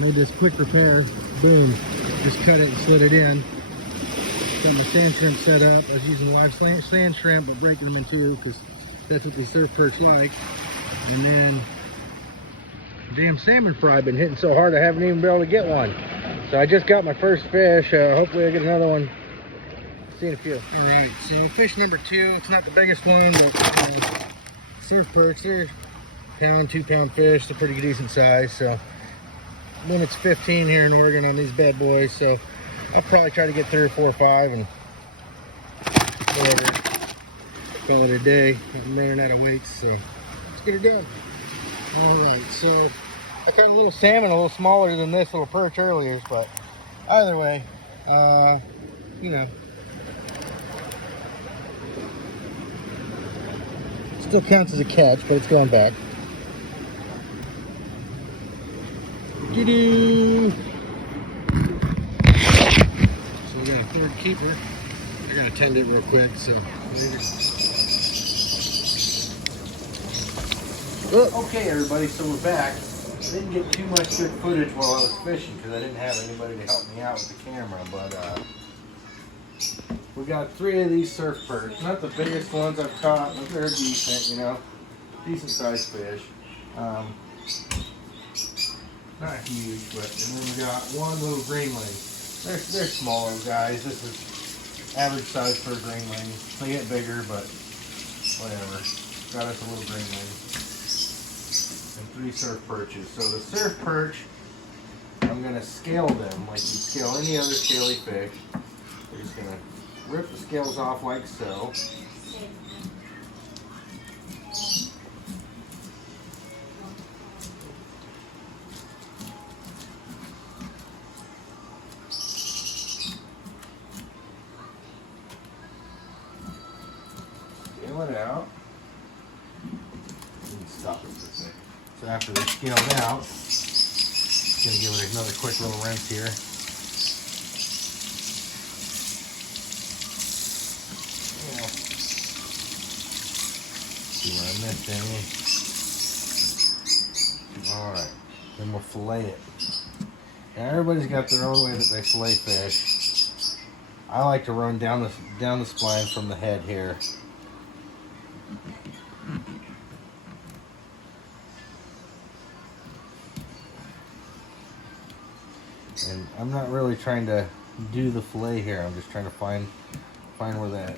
Made this quick repair. Boom. Just cut it and slid it in. Got my sand shrimp set up. I was using live sand shrimp, but breaking them in two because that's what these surf perch like. And then damn salmon fry been hitting so hard I haven't even been able to get one. So I just got my first fish. Hopefully I get another one. See in a few. All right, so fish number 2. It's not the biggest one, but surf perch. They're pound, 2 pound fish. They're pretty decent size. So limits 15 here in Oregon on these bad boys. So I'll probably try to get 3 or 4 or 5 and whatever. Call it a day. I'm running out of weights, so let's get it done. All right, so I caught a little salmon, a little smaller than this little perch earlier, but either way, you know, still counts as a catch, but it's going back. Doo-doo. So we got a third keeper. I gotta tend it real quick, so later. Okay, everybody, so we're back. I didn't get too much good footage while I was fishing because I didn't have anybody to help me out with the camera, but we got 3 of these surf perch. Not the biggest ones I've caught, but they're decent, you know, decent sized fish. Not huge, but and then we got one little greenling. They're smaller guys. This is average size for a greenling. They get bigger, but whatever. Got us a little greenling. And 3 surf perches. So the surf perch, I'm gonna scale them like you scale any other scaly fish. We're just gonna rip the scales off like so. Scale it out. Stop it for a second. So after they're scaled out, just gonna give it another quick little rinse here. See where I missed any. Alright, then we'll fillet it. Now everybody's got their own way that they fillet fish. I like to run down the spline from the head here. And I'm not really trying to do the fillet here. I'm just trying to find where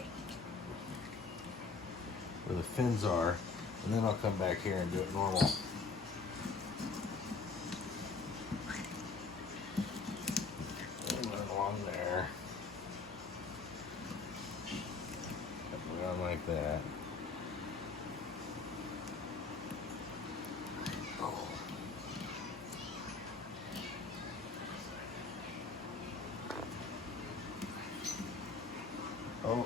the fins are, and then I'll come back here and do it normal. And run along there. Run like that. Oh.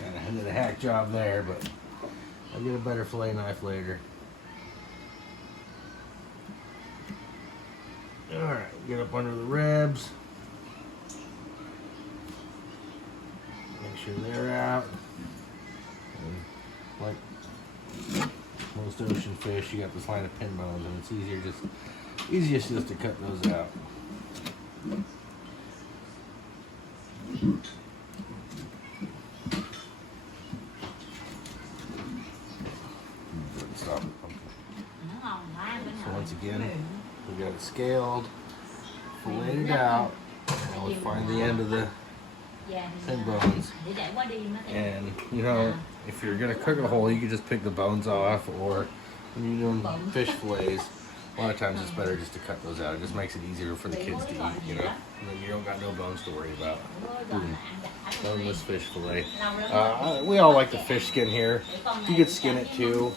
Kind of did a hack job there, but I'll get a better fillet knife later. Alright, get up under the ribs. Make sure they're out. And like most ocean fish, you got this line of pin bones, and it's easiest just to cut those out. Stop it. So once again, we got it scaled, filleted out, and we find the end of the pin bones. And you know, if you're gonna cook a whole, you can just pick the bones off, or when you're doing fish fillets, a lot of times it's better just to cut those out. It just makes it easier for the kids to eat, you know. And then you don't got no bones to worry about. Boneless fish fillet. We all like the fish skin here. You could skin it too.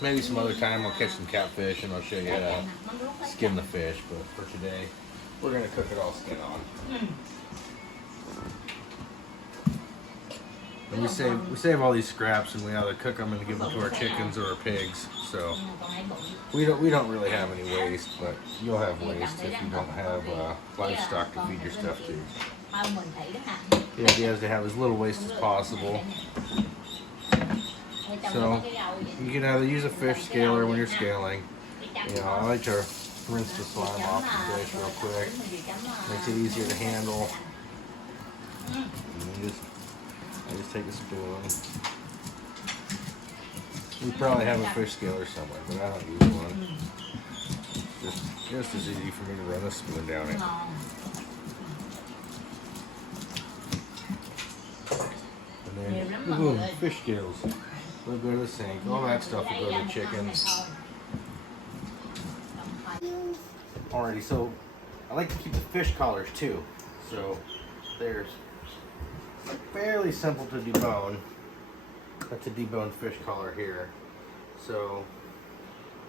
Maybe some other time I'll catch some catfish and I'll show you how to skin the fish. But for today, we're gonna cook it all skin on. And we save all these scraps, and we either cook them and give them to our chickens or our pigs. So we don't really have any waste, but you'll have waste if you don't have livestock to feed your stuff to. The idea is to have as little waste as possible. So you can either use a fish scaler when you're scaling. You know, I like to rinse the slime off the fish real quick. Makes it easier to handle. And then I just take a spoon. You probably have a fish scaler somewhere, but I don't use one. Just as easy for me to run a spoon down it. And then, boom, fish scales. They'll go to the sink. All that stuff will go to chickens. Alrighty, so I like to keep the fish collars too. So there's fairly simple to debone. That's a deboned fish collar here. So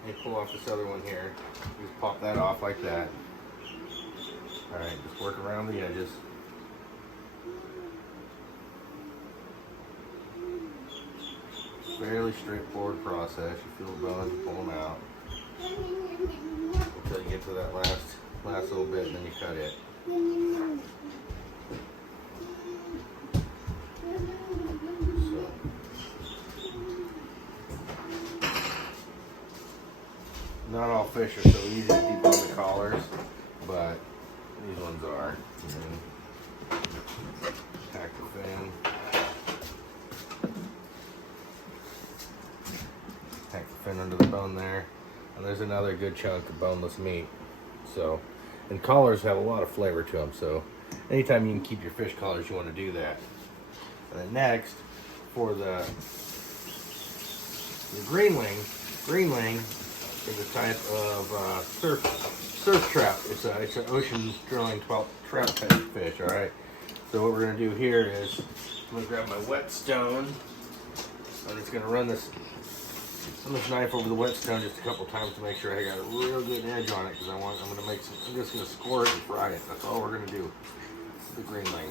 you pull off this other one here. Just pop that off like that. Alright, just work around the edges. Fairly straightforward process. You feel the bones, you pull them out until you get to that last little bit, and then you cut it. So, not all fish are so easy to debone the collars, but these ones are. Tack the fin. Tack the fin under the bone there, and there's another good chunk of boneless meat. So, and collars have a lot of flavor to them, so anytime you can keep your fish collars, you want to do that. And then next, for the greenling is a type of surf trap. It's an ocean drilling trap type of fish. All right. So what we're gonna do here is I'm gonna grab my whetstone. I'm just gonna run this knife over the whetstone just a couple times to make sure I got a real good edge on it, because I'm just gonna score it and fry it. That's all we're gonna do. The greenling.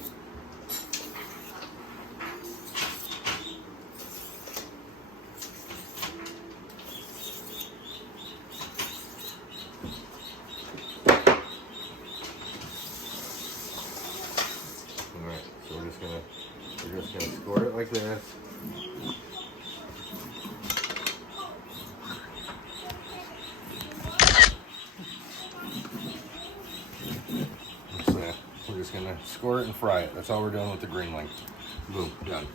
All right, so we're just gonna score it like this. We're just gonna score it and fry it. That's all we're doing with the greenling. Boom, done.